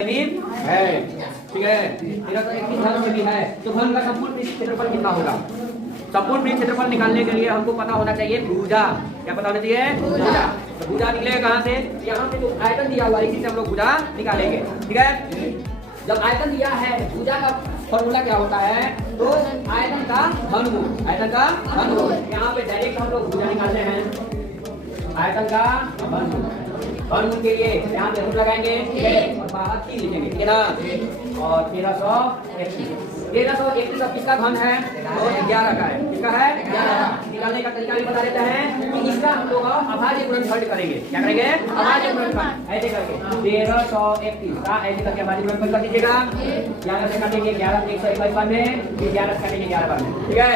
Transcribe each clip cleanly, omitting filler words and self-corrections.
है, ठीक है। मेरा तो 21 घन से भी है, तो घन का संपूर्ण पृष्ठ क्षेत्रफल कितना होगा? संपूर्ण पृष्ठ क्षेत्रफल निकालने के लिए हमको पता होना चाहिए भुजा। क्या पता होना चाहिए? भुजा। तो भुजा निकलेगा कहाँ से? यहाँ से जो आयतन दिया हुआ है इसी से हम लोग भुजा निकालेंगे, ठीक है। जब आयतन दिया है, भुजा का फॉर्मूला क्या होता है? तो आयतन का घनमूल, आयतन का घनमूल। यहाँ पे डायरेक्ट हम लोग भुजा निकालते हैं, आयतन का घनमूल। घनमूल के लिए यहाँ पे हम लगाएंगे, ठीक है, और बाहर 3 लिखेंगे, ठीक है ना। और 1331 अब किसका घन है? तो 11 का है। किसका है? 11। निकालने का तरीका भी बता देते हैं कि इसका हम लोग अभाज्य गुणनखंड करेंगे। क्या करेंगे? अभाज्य गुणनखंड। ऐसे करके 1331 का ऐसे करके अभाज्य गुणनखंड कर दीजिएगा। 11 से काटेंगे 11 से 121 बार में, फिर 11 से काटेंगे 11 बार में, ठीक है।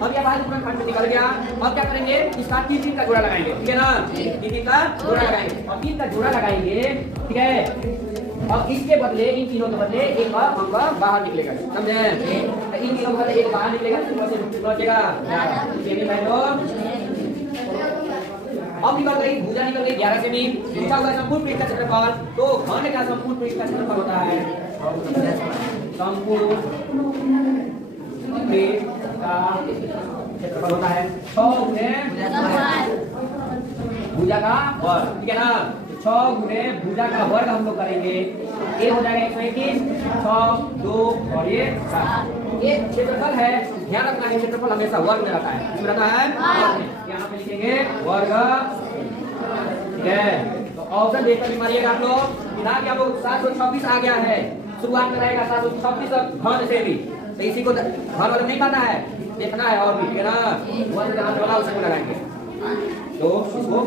अब ये अभाज्य गुणनखंड निकल गया। अब क्या करेंगे? इसका 3 का जोड़ा लगाएंगे, ठीक है ना। 3 का जोड़ा लगाएंगे और 3 का जोड़ा लगाएंगे, ठीक है। और इसके बदले, इन तीनों के बदले एक अंक बाहर निकलेगा, समझे? इन तीनों के बदले एक बाहर निकलेगा, बचेगा। अब निकल गई भुजा, निकल गई 11 सेमी। पूछा हुआ संपूर्ण पृष्ठ का क्षेत्रफल, तो घन का संपूर्ण पृष्ठ का क्षेत्रफल होता है संपूर्ण पृष्ठ का क्षेत्रफल होता है 6 गुणे भुजा का वर्ग, ठीक है ना। 6 गुणे भुजा का वर्ग हम लोग करेंगे, ये हो जाएगा 121, 6, 2 और ये 7। ये क्षेत्रफल है, ध्यान रखना है क्षेत्रफल हमेशा वर्ग में रहता है। किसमें रहता है? यहाँ पे लिखेंगे वर्ग, ठीक है। तो ऑप्शन देखकर भी मारिएगा आप लोग। इधर क्या लोग 726 आ गया है, शुरुआत में रहेगा 726 घन से भी, तो इसी को घन वाला नहीं मानना है, देखना है और भी, ठीक है ना। वर्ग जहाँ बोला उसी को लगाएंगे, तो इसको